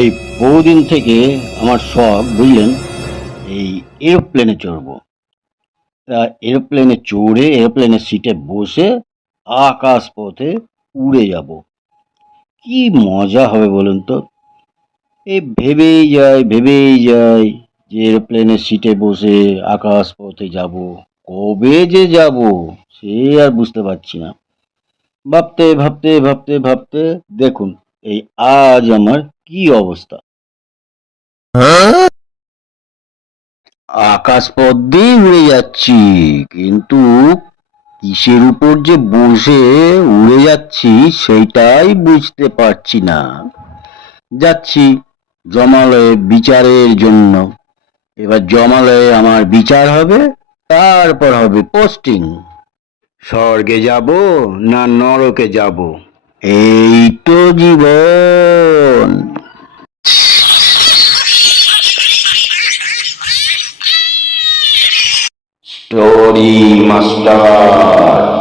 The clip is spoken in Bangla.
এই বহুদিন থেকে আমার শখ বুঝলেন, এই এরোপ্লেনে চড়বো। তা এরোপ্লেনে চড়ে এরোপ্লেনের সিটে বসে আকাশ পথে উড়ে যাব। কি মজা হবে বলুন তো। এই ভেবেই যাই যে এরোপ্লেনের সিটে বসে আকাশ পথে যাব। কবে যে যাব সে আর বুঝতে পারছি না। ভাবতে দেখুন এই আজ আমার কি অবস্থা। আকাশ পথ দিয়ে উড়ে যাচ্ছি, কিন্তু কিসের উপর যে বসে উড়ে যাচ্ছি সেইটাই বুঝতে পারছি না। যাচ্ছি জমালয়ে বিচারের জন্য। এবার জমালয়ে আমার বিচার হবে, তারপর হবে পোস্টিং। স্বর্গে যাব না নরকে যাব, এই তো জীবন। Story master.